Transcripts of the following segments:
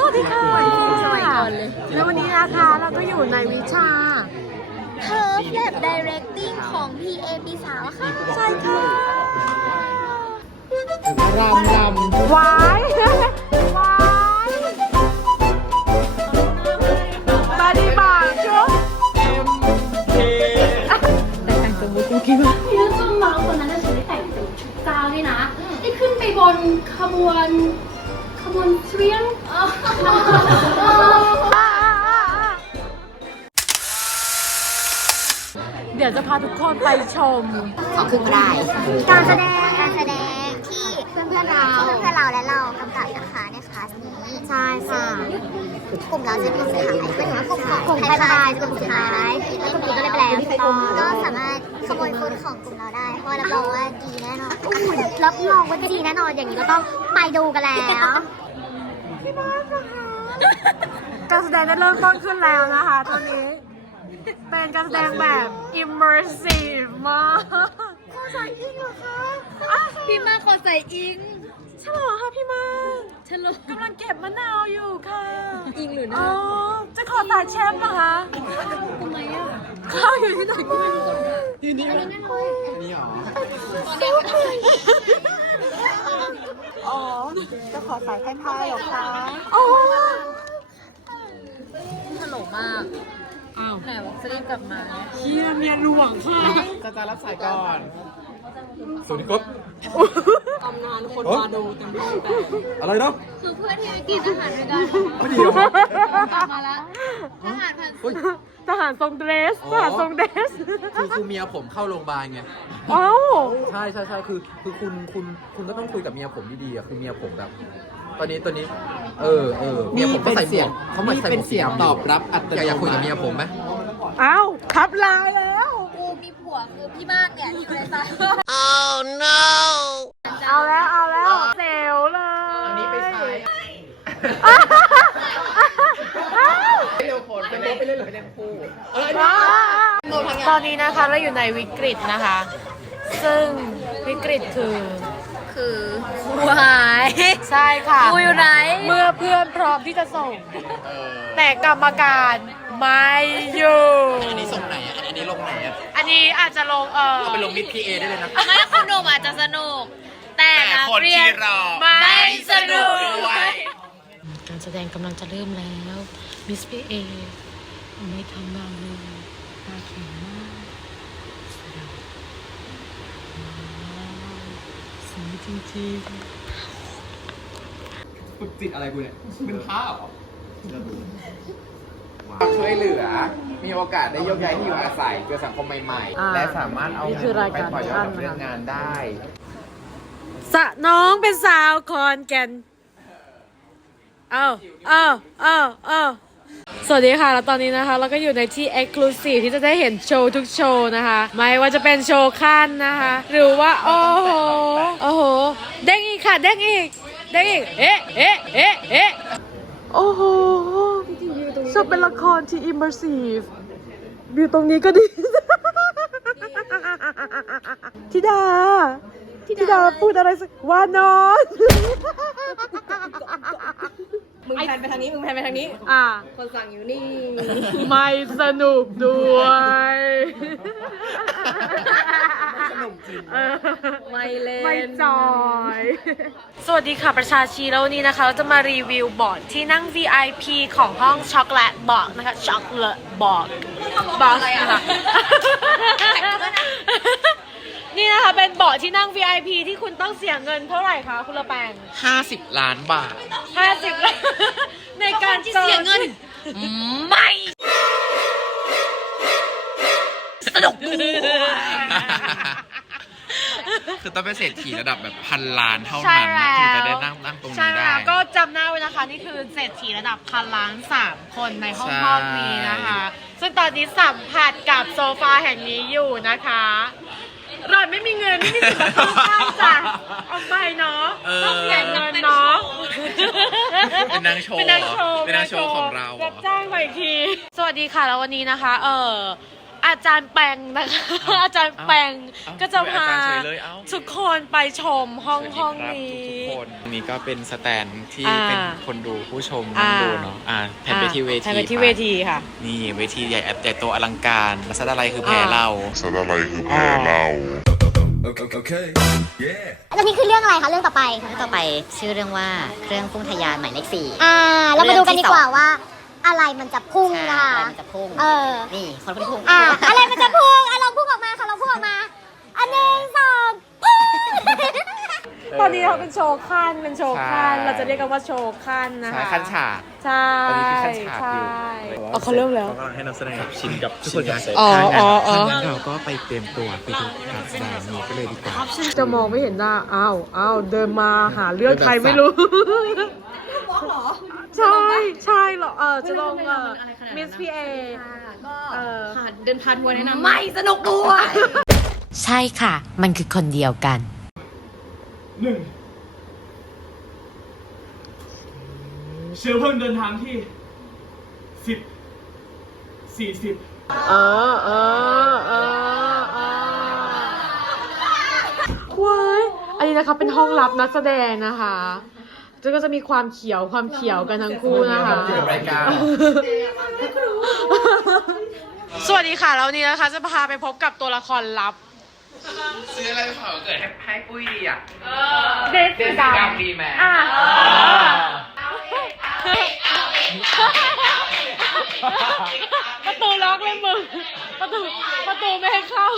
สวัสดีค่ะสมัยก่อนเลย แล้ววันนี้นะคะเราก็อยู่ในวิชาเทิร์ฟแลบดิเรกติ้งของ PA ปีสามค่ะ ใช่ค่ะ รำรำวายวายบาดีบางชุดพี่ต้นน้องคนนั้นน่ะฉันได้แต่งเป็นชุดกาวด้วยนะ ได้ขึ้นไปบนขบวนขบ วนเทียงเดี๋ยวจะพาทุกคนไปชมสองครึ่งก็ได้การแสดงการแสดงที่เพื่อนเพื่อนๆเราเพื่อนเพื่อนๆเราและเรากำกับนะคะในคลาสนี้ใช่ค่ะกลุ่มเราจะเป็นสุดท้ายเป็นว่ากลุ่มของกลุ่มไทยไทยพาพายยกลุ่มสุดท้ายแล้วกลุ่มนี้ก็เลยแปลก็สามารถขโมยฟุตของกลุ่มเราได้ เพราะรับรองว่าดีแน่นอนรับรองว่าดีแน่นอนอย่างนี้ก็ต้องไปดูกันแล้ว การแสดงได้เริ่มต้นขึ้นแล้วนะคะตอนนี้ เป็นการแสดงแบบ immersive มากขอใส่อิงเหรอคะอ้าวพี่มาขอใส่อิงฉลองค่ะพี่มาฉันรู้กำลังเก็บมะนาวอยู่ค่ะอิงหรืออ๋นะอจะขอสายแชมป์นะคะทำไมอะข้าวอยู่ที่ไหนก็ไม่รู้นี่หรอ อ๋อ จะขอสายไทยพายเหรอคะอ๋อตลกมากอ้าวไหนบอกจะรีบกลับมาเฮียเมียหลวงค่ะจะจะรับสายก่อน สวัสดีครับตำนานคนมาดูเต็มที่แต่อะไรเนาะคือเพื่อนที่ไปกินอาหารด้วยกันไม่ดีเหรอกลับมาแล้วอาหารผ่านเฮ้ย ทหารทรงเดรสอ๋อทหารทรงเดรสคือคือเมียผมเข้าโรงพยาบาลไงเอ้าใช่ใช่ใช่คือคือคุณคุณคุณก็ต้องคุยกับเมียผมดีๆอะคือเมียผมแบบ ตอนนี้ตอนนี้ เออเออเมียผมก็ใส่หมวกเขามาใส่หมวกสีดำตอบรับอัตอยากอยากคุยกับเมียผมไหมเอ้าทับลายแล้วกูมีผัวคือพี่มากเนี่ยที่อยู่ในใจเอาแล้วเอาแล้วเซลเลยอันนี้ไปใช้ เร็วผลเป็นโบ ไปเล่นหรือไปเล่นคู่เออตอนนี้นะคะเราอยู่ในวิกฤตนะคะ ซึ่งวิกฤตคือคือวายใช่ค่ะกูอยู่ไหน เมื่อเพื่อนพร้อมที่จะส่ง แต่กรรมการไม่อยู่อันนี้ส่งไหนอะอันนี้ลงไหนอะอันนี้อาจจะลงเออเอาไปลงมิดพีเอได้เลยนะไม่คุณหนุ่มอาจจะสนุก แต่นักเรียนไม่สนุกการแสดงกำลังจะเริ่มแล้วมิสพีเอ ไม่ทำงานเลยตาแข็งมากสวยจริงฝึกจิตอะไรกูเนี่ยเป็นผ้าเหรอช่วยเหลือ มีโอกาสได้ยกย้ายที่อยู่อาศัยเจอสังคมใหม่อ่าๆและสามารถเอานี่คือรายไปการต่อยอดท่านกับเรื่องนะคะงานได้สะน้องเป็นสาวคอนแก่น เอาเอาเอาเอา สวัสดีค่ะ แล้วตอนนี้นะคะ เราก็อยู่ในที่ Exclusive ที่จะได้เห็นโชว์ทุกโชว์นะคะ ไม่ว่าจะเป็นโชว์ขั้นนะคะ หรือว่า โอ้โห โอ้โห เด้งอีกค่ะ เด้งอีก เด้งอีก เอ๊ะ เอ๊ะ เอ๊ะ เอ๊ะ โอ้โหชอบเป็นละครที่ immersive วิวตรงนี้ก็ดีธิดาธิดาพูดอะไรสักว่านอน มึงแพนไปทางนี้ มึงแพนไปทางนี้ อ่า คนสั่งอยู่นี่ ไม่สนุกด้วยสนุกจริงเออไม่เล่น ไม่จอย สวัสดีค่ะประชาชีแล้ววันนี้นะคะเราจะมารีวิวบอร์ดที่นั่ง VIP ของห้องช็อกโกแลตบอร์ดนะคะช็อกโกแลตบอร์ดบอร์ดนะคะ นี่นะคะเป็นเบาะที่นั่ง VIP ที่คุณต้องเสียเงินเท่าไหร่คะคุณละแปง50 ล้านบาท ห้าสิบในการที่เสียเงิน ไม่คือต้องเป็นเศรษฐีระดับแบบพันล้านเท่าใช่นั้นแล้วนะถึงจะได้นั่งนั่งตรงใช่นี้แล้ได้วก็จำหน้าไว้นะคะ นี่คือเศรษฐีระดับพันล้านสามคนในห้องใช่ ห้องนี้นะคะ ซึ่งตอนนี้สัมผัสกับโซฟาแห่งนี้อยู่นะคะ หล่อนไม่มีเงินไม่มีสิทธิ์มาเข้าข้างจ้ะเอาไปเนาะเออ ต้องเสียเงินเนาะเป็นนางโชว์เป็นนางโชว์เป็นนางโชว์ของเรารับจ้างไปอีกที สวัสดีค่ะแล้ววันนี้นะคะ เออ อาจารย์แปงนะคะอาจารย์แปงก็จะพาอาจารย์เฉยเลยเอ้า ทุกคนไปชมห้องห้องสวัสดีนี้ครับทุกๆคนนี่ก็เป็นสแตนที่อ่าเป็นคนดูผู้ชมอ่านั่งดูเนาะอ่าแผ่นไปที่เวทีแผ่นไปที่เวทีค่ะ นี่เวทีใหญ่ใหญ่โตอลังการรัศดาลัยคือแพ้อ่า เราแล้วนี่คือเรื่องอะไรคะเรื่องต่อไปเรื่องต่อไปชื่อเรื่องว่าเครื่องพุ่งทะยานหมายเลขสี่ อ่า เรามาดูกันดีกว่าว่า อะไรมันจะพุ่งใช่นะคะอะไรมันจะพุ่งเออ นี่คนพุ่งพุ่งอ่าอะไรมันจะพุ่งอะลองพุ่งออกมาค่ะลองพุ่งออกมา อันหนึ่งสองพุ่ง ตอนนี้เขาเป็นโชว์ขั้นเป็นโชว์ขั้นใช่ เราจะเรียกกันว่าโชว์ขั้นนะคะใช่ขั้นฉาก ใช่ตอนนี้คือขั้นฉากอยู่ใช่อ๋อเขาเริ่มแล้วเขากำลังให้นักแสดงชินกับทุกคนอย่างเสร็จอ๋ออ๋ออ๋องั้นเราก็ไปเตรียมตัวไปดูการแสดงนี้ก็เลยดีกว่า จะมองไม่เห็นหน้า อ้าว อ้าว เดินมาหาเรื่องใครไม่รู้ ใช่ใช่เหรอเออจะลองเออมิสพีเอก็เออค่ะเดินพาทัวร์แนะนำไม่สนุกด้วยใช่ค่ะ มันคือคนเดียวกันหนึ่งเชื้อเพลิงเดินทางที่สิบสี่สิบเออเออเออเออว้ายอันนี้นะคะเป็นห้องรับนักแสดงนะคะจะ ก็จะมีความเขียวความเขียวกันทั้งคู่นะคะ เกี่ยวกับรายการสวัสดีค่ะแล้ววันนี้นะคะ จะพาไปพบกับตัวละครลับซื้ออะไรเผาเกิดให้ให้ปุ้ยดีอะเดซเดสีสีดดำดีไหมอะประตูล็อกเลยมึงประตูประตูไม่ให้เข้า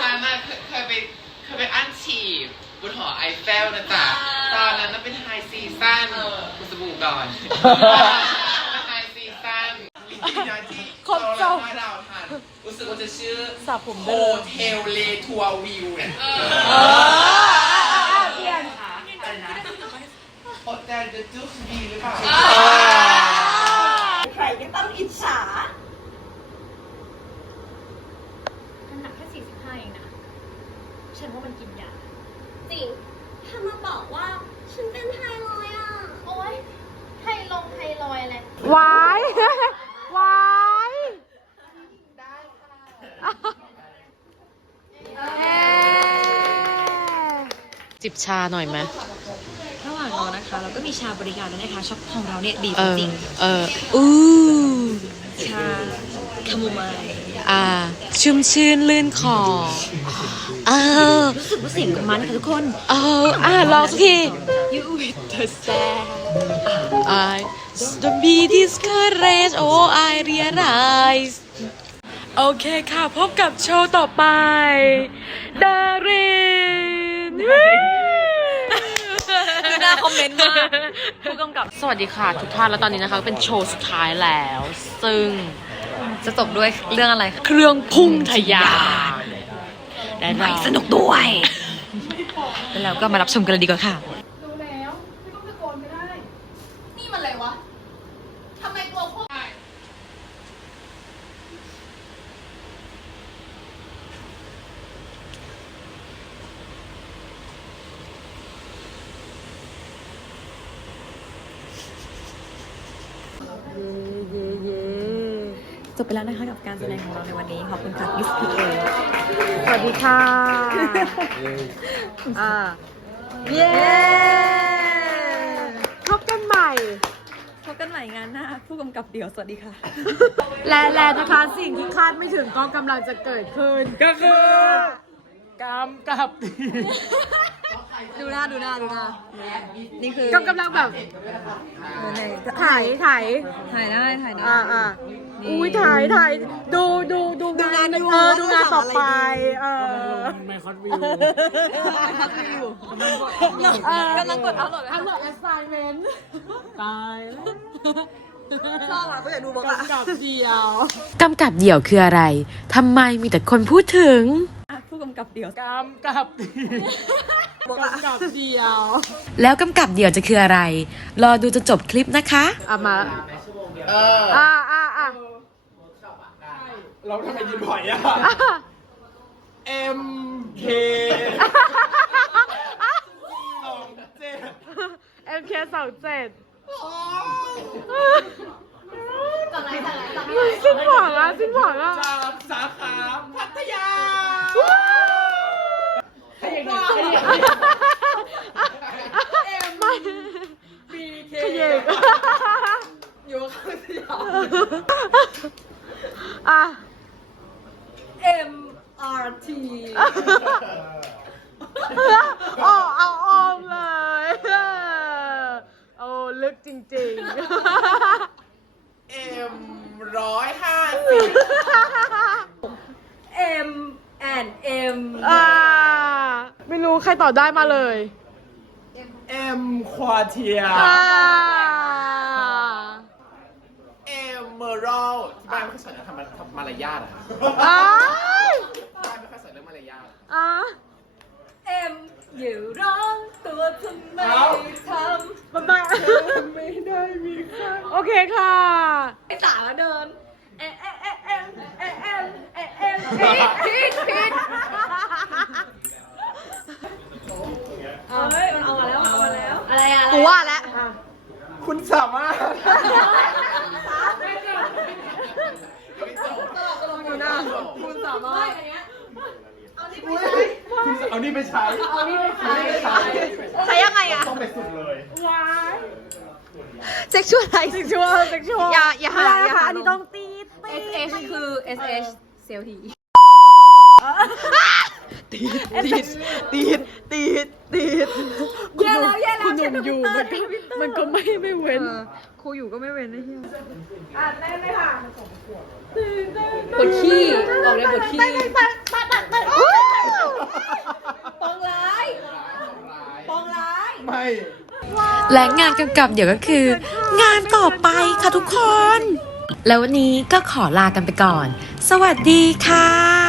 ฉันน่ะเคยไปเคยไปอั้นฉี่บ นหอไอเฟลนะจ๊ะตอนนั้นน่ะเป็นไฮซีซั่นกูสบู่ก่อนเป็นไฮซีซั่นลิขิตนาที่ครบจบโซลาร์ดาวทันรู้สึกว่าจะชื่อสระผมโฮได้เลยเทลเลทัวร์วิวเนี่ยเปลี่ยนโฮเทลเดอะจูสบีหรือเปล่าใครก็ต้องอิจฉาน้ำหนักแค่ 45 เองนะ ฉันว่ามันกินยา จริงถ้ามาบอกว่า ฉันเป็นไทรอยด์อะ โอ๊ย ไทลงไทร อยด์อะไรวายวายจิบชาหน่อยไหมระหว่างรอนะคะ เราก็มีชาบริการด้วยนะคะช็อปของเราเนี่ยดีเออจริงเอออู้ชาคาโมไมล์อ่า ชุ่มชื่นลื่นคอเออรู้สึกว่าเสียงมันค่ะทุกคน เอออ่าลองสักที You with the sad I don't be discouraged oh I realize โอเคค่ะ พบกับโชว์ต่อไป ดารินดูหน้าคอมเมนต์มากผู้กำกับ สวัสดีค่ะ ทุกท่านแล้วตอนนี้นะคะเป็นโชว์สุดท้ายแล้ว ซึ่งจะจบด้วยเรื่องอะไรคะเครื่องพุ่งทะยานและเราสนุกด้วย แล้วเราก็มารับชมกันเลยดีกว่าค่ะ ดูแล้ว ไม่ต้องตะโกนก็ได้ นี่มันอะไรวะ ทำไมตัวพวก จ บไปแล้วนะคะกับการแสดงของเราในวันนี้ ขอบคุณค่ะมิสพีเอสวัสดีค่ะอ่าเย้พบกันใหม่ พบกันใหม่งานหน้าผู้กำกับเดี่ยวสวัสดีค่ะ และและนะคะสิ่งที่คาดไม่ถึงก็กำลังจะเกิดขึ้น ก็คือกำกับดูหน้าดูหน้าดูหน้านี่คือกำกำลังแบบไหนถ่ายถ่ายถ่ายได้ถ่ายได้ อ่าอ่า อุ้ยถ่ายถ่ายดูดูดูงานเออดูงานต่อไป เออไม่คอนวิวกำลังกดอัพโหลดอัพโหลด assignment ตายแล้วชอบอะก็อยากดูบอกละกำกับเดี่ยวกำกับเดี่ยวคืออะไรทำไมมีแต่คนพูดถึงผู้กำกับเดี่ยวกำกับกำกับเดี่ยว แล้วกำกับเดี่ยวจะคืออะไร รอดูจะจบคลิปนะคะอะมา เอออ่าอ่าอ่าเราทำไมยืนบ่อยอะ M K สองเจ็ด MK สองเจ็ดจากไหจากไหนจากไหนสิ้นหวังอะสิ้นหวังอะสาขาพัทยาใครอยากหนึ่งใค MK ขยิ อะ MRT โอ้เอาออมเลยโอ้ลึกจริงเอ็มร้อยห้าสิบ M and M ๆอ่า ไม่รู้ใครตอบได้มาเลย เอ็มควาเทีย อ่า เมอรัลที่บ้านไม่ค่อยสอนนะทำมารยาทอะอ๋อบ้านไม่ค่อยสอนเรื่องมารยาทอะเอ็มอยู่ร้องตัวทำไมเทำบ๊ายบาไม่ได้มีค่าโอเคค่ะ ไอ้สาวเดิน เอ็มเอ็มเอ็มเอ็มเอ็มเอ็มเอ็มผิดผิดเอาเฮ้ยมันเอามาแล้วเอามาแล้ว อะไรอะอะไรกูว่าแล้ว คุณสามารถ สามารถคุณเอานี่ไปใช้ เอานี่ไปใช้ใช้ยังไงอะต้องไปสุดเลยเซ็กชวลอะไรเซ็กชวลเซ็กชวลอย่าอย่าหาอย่าหาอันนี้ต้องตีด S H คือ S H เซลทีตีดตีดตีดตีดตีดแย่แล้วแย่แล้วคุณหนุ่มอยู่มันก็มันก็ไม่ไม่เว้นครูอยู่ก็ไม่เว้นนะเฮีย ปวดขี้บอกเลยปวดขี้ปองร้ายปองร้าย ไม่ และงานกำกับเดี๋ยวก็คือ งานต่อไปค่ะทุกคน แล้ววันนี้ก็ขอลากันไปก่อน สวัสดีค่ะ